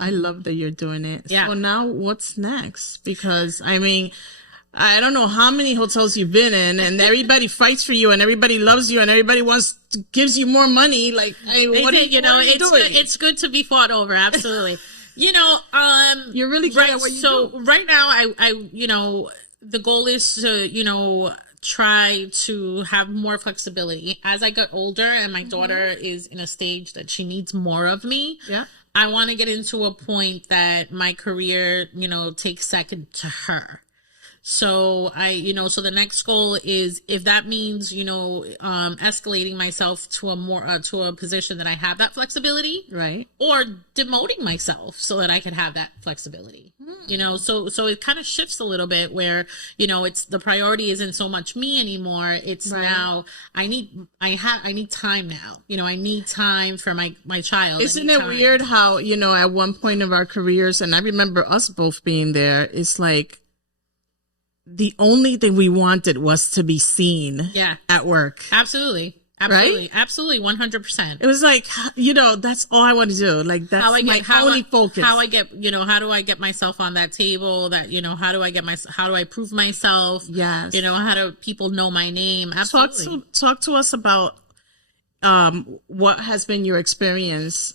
I love that you're doing it. Yeah. So now what's next? Because I mean, I don't know how many hotels you've been in, and everybody fights for you, and everybody loves you, and everybody gives you more money. Like, what are you doing? It's good to be fought over. Absolutely. You're really good at what you do. Right now, I the goal is to, try to have more flexibility as I get older, and my daughter is in a stage that she needs more of me. Yeah. I want to get into a point that my career, takes second to her. So so the next goal is, if that means, escalating myself to a position that I have that flexibility, right? Or demoting myself so that I can have that flexibility, so it kind of shifts a little bit where, it's the priority isn't so much me anymore. It's right. Now I need time now. I need time for my child. Isn't it weird how, at one point of our careers, and I remember us both being there, it's like, the only thing we wanted was to be seen at work. Absolutely. Right? Absolutely. 100%. It was like, that's all I want to do. Like, that's my only focus. How do I get myself on that table? That, how do I prove myself? Yes. How do people know my name? Absolutely. Talk to us about, what has been your experience,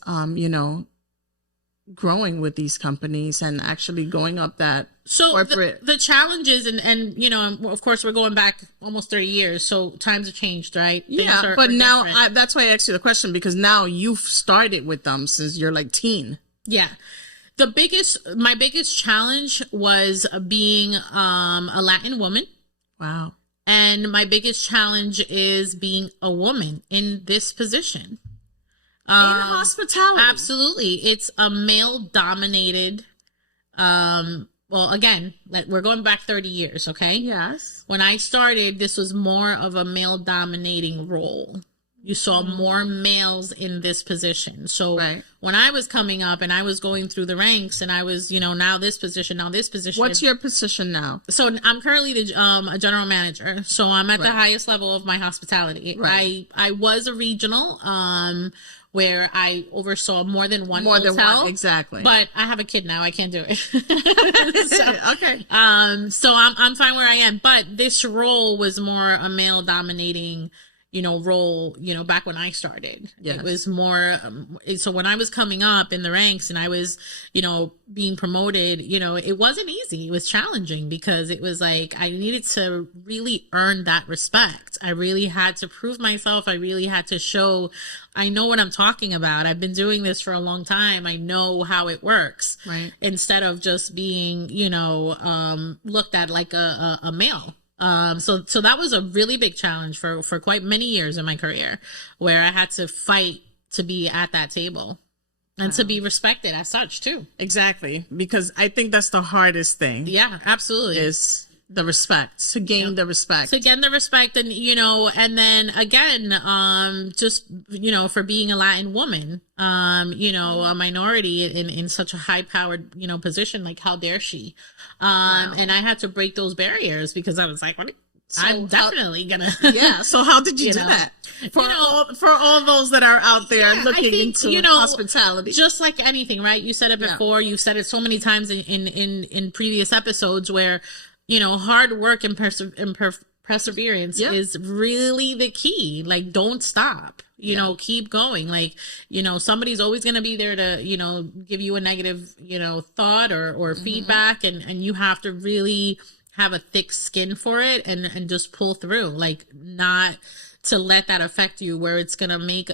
growing with these companies and actually going up that corporate. The challenges and of course we're going back almost 30 years, so times have changed, right? Yeah, but now that's why I asked you the question, because now you've started with them since you're like teen. Yeah. My biggest challenge was being a Latin woman. Wow. And my biggest challenge is being a woman in this position. In hospitality. Absolutely. It's a male dominated, well, again, we're going back 30 years. Okay. Yes. When I started, this was more of a male dominating role. You saw more males in this position. So when I was coming up and I was going through the ranks and I was, now this position. What's your position now? So I'm currently a general manager. So I'm at the highest level of my hospitality. Right. I was a regional, where I oversaw more than one hotel. Exactly. But I have a kid now. I can't do it. Okay. So I'm fine where I am. But this role was more a male dominating, role, back when I started. Yes. It was more, so when I was coming up in the ranks and I was, being promoted, it wasn't easy. It was challenging because it was like, I needed to really earn that respect. I really had to prove myself. I really had to show, I know what I'm talking about. I've been doing this for a long time. I know how it works. Right. Instead of just being, looked at like a male. So that was a really big challenge for quite many years in my career, where I had to fight to be at that table and to be respected as such too. Exactly. Because I think that's the hardest thing. Yeah, absolutely. Is the respect, to gain the respect. To gain the respect. And, and then again, just, for being a Latin woman, a minority in such a high powered, position, like how dare she? And I had to break those barriers because I was like, I'm definitely gonna. Yeah. So how did you do that? For all those that are out there looking into hospitality, just like anything, right? You said it before. You've said it so many times in previous episodes where, hard work and perseverance is really the key. Like, don't stop. Keep going. Like, somebody's always going to be there to, give you a negative, thought or feedback. And you have to really have a thick skin for it and just pull through, like, not to let that affect you where it's going to make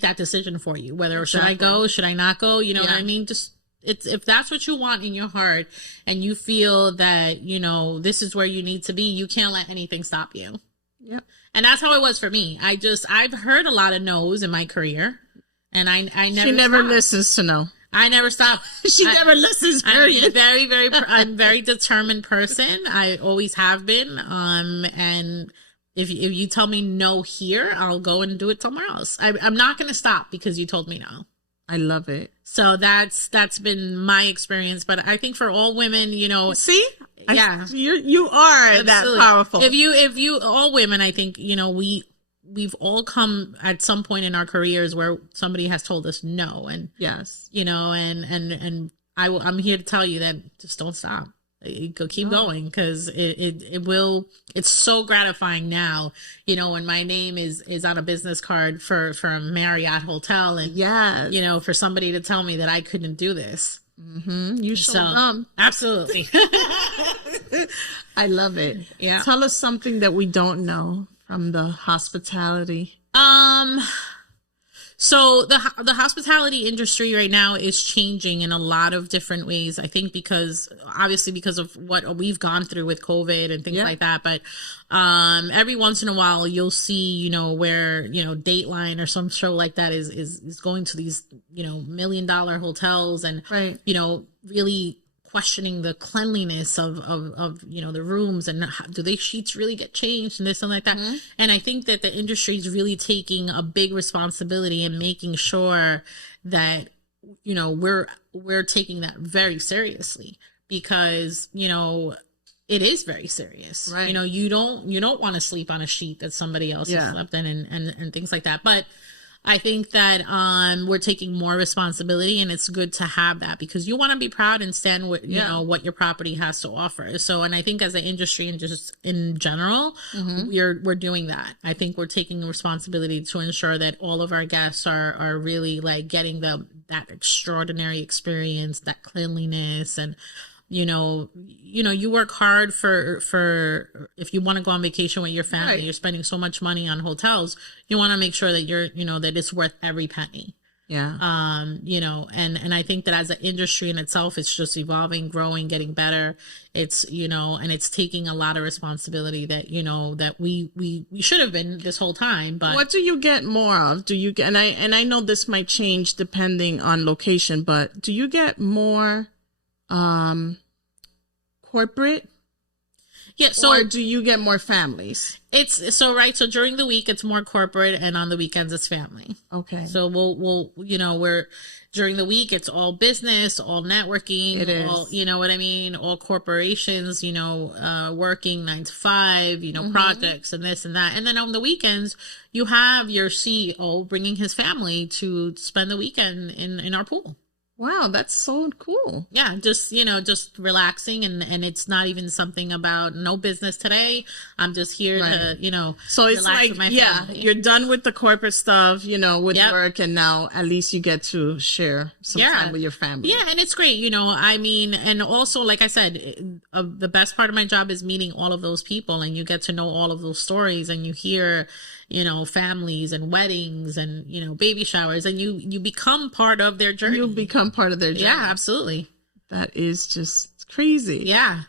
that decision for you, whether should I go, should I not go? You know what I mean? Just, if that's what you want in your heart and you feel that, this is where you need to be, you can't let anything stop you. Yeah. And that's how it was for me. I've heard a lot of no's in my career, and I never. She never listens to no. I never stop. She never listens. Period. I'm a very determined person. I always have been. And if you tell me no here, I'll go and do it somewhere else. I'm not going to stop because you told me no. I love it. So that's been my experience. But I think for all women, see, you are absolutely that powerful. If you all women, I think we we've all come at some point in our careers where somebody has told us no. And, yes, you know, and I'm here to tell you that just don't stop. Keep going, because it's so gratifying now, you know, when my name is on a business card for a Marriott hotel, and yes, you know, for somebody to tell me that I couldn't do this. You should come. Absolutely. I love it. Yeah. Tell us something that we don't know from the hospitality. So the hospitality industry right now is changing in a lot of different ways. I think because of what we've gone through with COVID and things like that. But every once in a while you'll see, you know, where, you know, Dateline or some show like that is going to these, you know, $1 million hotels, and you know, really questioning the cleanliness of you know, the rooms, and do they sheets really get changed and this and like that. And I think that the industry is really taking a big responsibility and making sure that, you know, we're taking that very seriously, because, you know, it is very serious. You know, you don't want to sleep on a sheet that somebody else has slept in, and things like that. But I think that we're taking more responsibility, and it's good to have that, because you want to be proud and stand with, you know, what your property has to offer. So, and I think as an industry and just in general, we're doing that. I think we're taking a responsibility to ensure that all of our guests are really like getting that extraordinary experience, that cleanliness, and you know, you work hard for if you want to go on vacation with your family, you're spending so much money on hotels. You want to make sure that that it's worth every penny. Yeah. You know, and I think that as an industry in itself, it's just evolving, growing, getting better. It's, you know, and it's taking a lot of responsibility that, you know, that we should have been this whole time. But what do you get more of? Do you get, and I know this might change depending on location, but do you get more corporate? Yeah. So, or do you get more families? So during the week it's more corporate, and on the weekends it's family. Okay. So we'll you know, during the week it's all business, all networking, it is. All, you know what I mean, all corporations, you know, working 9 to 5, you know, projects and this and that. And then on the weekends you have your CEO bringing his family to spend the weekend in our pool. Wow, that's so cool. Yeah, just, you know, just relaxing, and it's not even something about no business today. I'm just here to, you know, so it's like, you're done with the corporate stuff, you know, with work, and now at least you get to share some time with your family. Yeah, and it's great, you know, I mean, and also, like I said, the best part of my job is meeting all of those people, and you get to know all of those stories, and you hear, you know, families and weddings and, you know, baby showers, and you become part of their journey. You become part of their journey. Yeah, absolutely. That is just crazy. Yeah.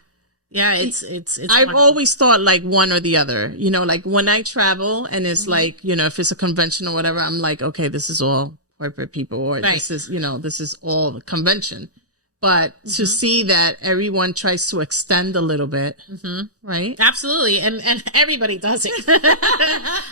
Yeah, it's I've wonderful. always thought like one or the other, you know, like when I travel and it's like, you know, if it's a convention or whatever, I'm like, okay, this is all corporate people, or this is, you know, this is all the convention. But to see that everyone tries to extend a little bit, right? Absolutely, and everybody does it.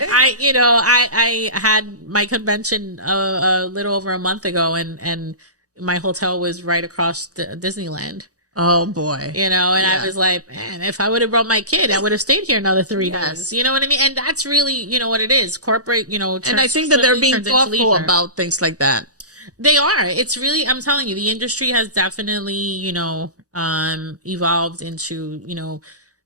I had my convention a little over a month ago, and my hotel was right across Disneyland. Oh boy. You know, and I was like, man, if I would have brought my kid, I would have stayed here another 3 days. You know what I mean? And that's really, you know, what it is. Corporate, you know, and I think that they're being thoughtful about things like that. They are. It's really, I'm telling you, the industry has definitely, you know, evolved into, you know,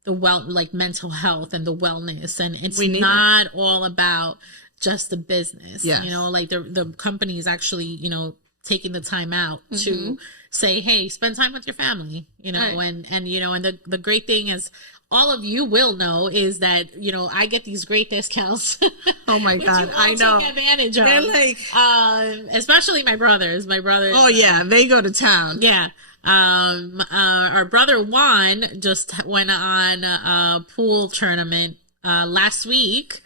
the like mental health and the wellness. And it's not all about just the business. Yes. You know, like the company is actually, you know, taking the time out to say, hey, spend time with your family, you know, and you know, and the great thing is, all of you will know is that, you know, I get these great discounts. Oh my God, I know. Take advantage of. They're like, especially my brothers. Oh yeah, they go to town. Yeah. Our brother Juan just went on a pool tournament last week,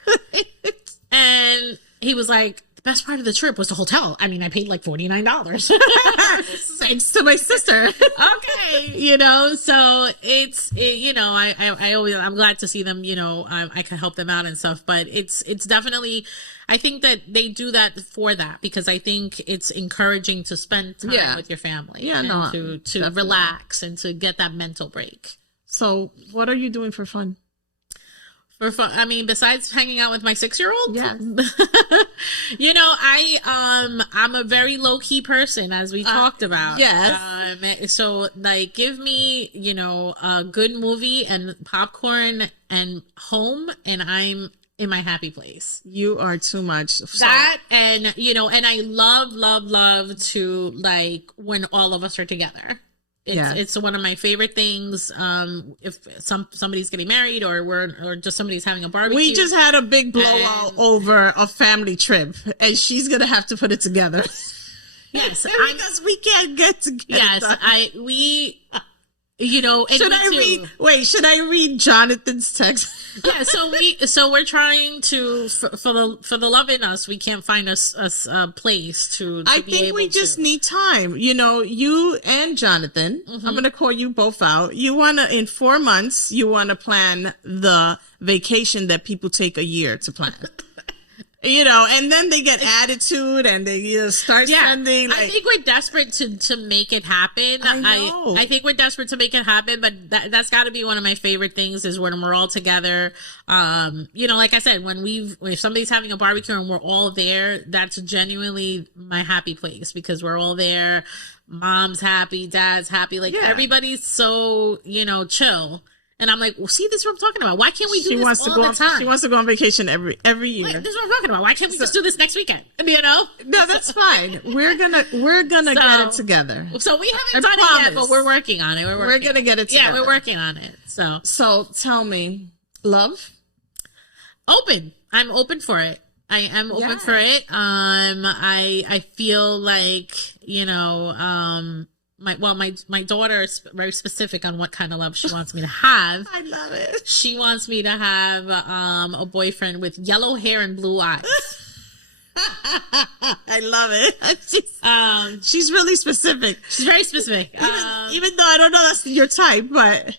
and he was like, best part of the trip was the hotel. I mean, I paid like $49. Thanks to my sister. Okay. You know, so you know, I always, I'm glad to see them, you know, I can help them out and stuff, but it's definitely, I think that they do that for that, because I think it's encouraging to spend time with your family. Yeah, and to relax and to get that mental break. So what are you doing for fun? For fun. I mean, besides hanging out with my 6-year-old, yes. You know, I'm a very low key person, as we talked about. Yes. So like, give me, you know, a good movie and popcorn and home, and I'm in my happy place. You are too much. That, and you know, and I love to, like, when all of us are together. It's one of my favorite things. If somebody's getting married or just somebody's having a barbecue. We just had a big blowout over a family trip, and she's gonna have to put it together. Yes, because we can't get together. Yes, you know. And should I read Jonathan's text? Yeah, so we're trying to, for the love in us, we can't find a place to I think we just need time. You know, you and Jonathan, I'm going to call you both out. In 4 months, you want to plan the vacation that people take a year to plan. You know, and then they get attitude and they start spending. Like, I think we're desperate to make it happen. I think we're desperate to make it happen, but that's got to be one of my favorite things is when we're all together. You know, like I said, if somebody's having a barbecue and we're all there, that's genuinely my happy place because we're all there. Mom's happy, dad's happy, like everybody's so, you know, chill. And I'm like, well, see, this is what I'm talking about. Why can't we do this all the time? She wants to go on vacation every year. Like, this is what I'm talking about. Why can't we just do this next weekend? You know? No, that's fine. We're gonna get it together. So we haven't done it yet, but we're working on it. We're gonna get it together. Yeah, we're working on it. So tell me, love? Open. I'm open for it. I am open for it. I feel like, you know, my daughter is very specific on what kind of love she wants me to have. I love it. She wants me to have a boyfriend with yellow hair and blue eyes. I love it. She's really specific. She's very specific. Even though I don't know that's your type, but I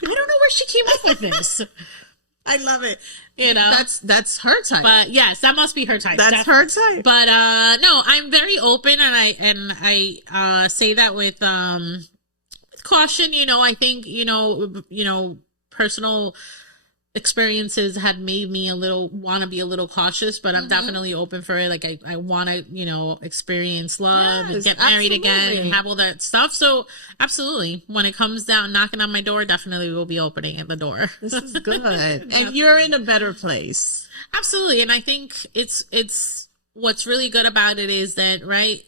don't know where she came up with this. I love it. You know, that's her type. But yes, that must be her type. That's definitely. her type. But no, I'm very open, and I say that with caution. You know, I think you know personal experiences had made me want to be a little cautious, but I'm definitely open for it. Like I want to, you know, experience love and get married again and have all that stuff. So absolutely, when it comes down knocking on my door, definitely will be opening at the door. This is good. And you're in a better place. Absolutely. And I think it's what's really good about it is that, right,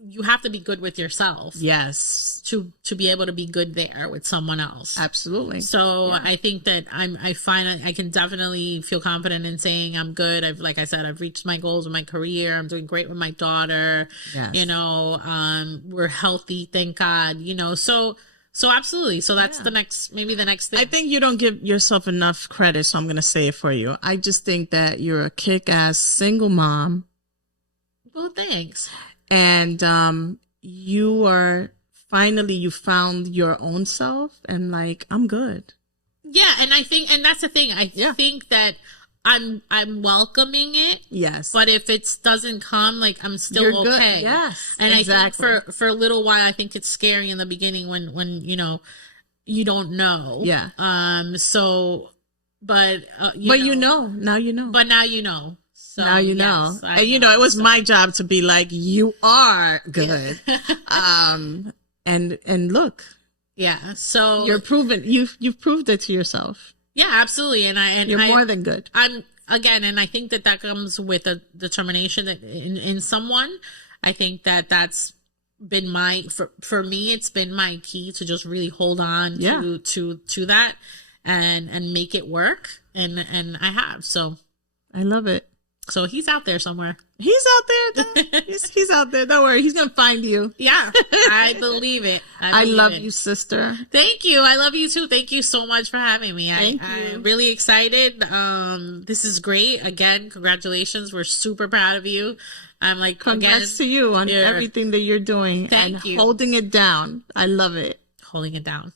you have to be good with yourself. Yes. To be able to be good there with someone else. Absolutely. So I think that I find I can definitely feel confident in saying I'm good. Like I said, I've reached my goals in my career. I'm doing great with my daughter. Yes. You know, we're healthy, thank God, you know, so absolutely. So that's maybe the next thing. I think you don't give yourself enough credit. So I'm going to say it for you. I just think that you're a kick-ass single mom. Well, thanks. And you found your own self, and like, I'm good. Yeah, and I think, and that's the thing. I think that I'm welcoming it. Yes. But if it doesn't come, like, I'm still You're okay. Good. Yes. And exactly. I think for a little while, I think it's scary in the beginning when you know you don't know. Yeah. So, but you know now you know. But now you know. So, now you know. And you know, it was my job to be like, you are good. Yeah. And look. Yeah. So you're proven. You've proved it to yourself. Yeah, absolutely. And you're more than good. And I think that comes with a determination that in someone. I think that's been for me, it's been my key to just really hold on to that and make it work. And I have. So I love it. So he's out there somewhere. He's out there. He's out there. Don't worry. He's going to find you. Yeah. I believe it. I love you, sister. Thank you. I love you too. Thank you so much for having me. Thank you. I'm really excited. This is great. Again, congratulations. We're super proud of you. I'm like, congrats to you on everything that you're doing. Thank you. Holding it down. I love it. Holding it down.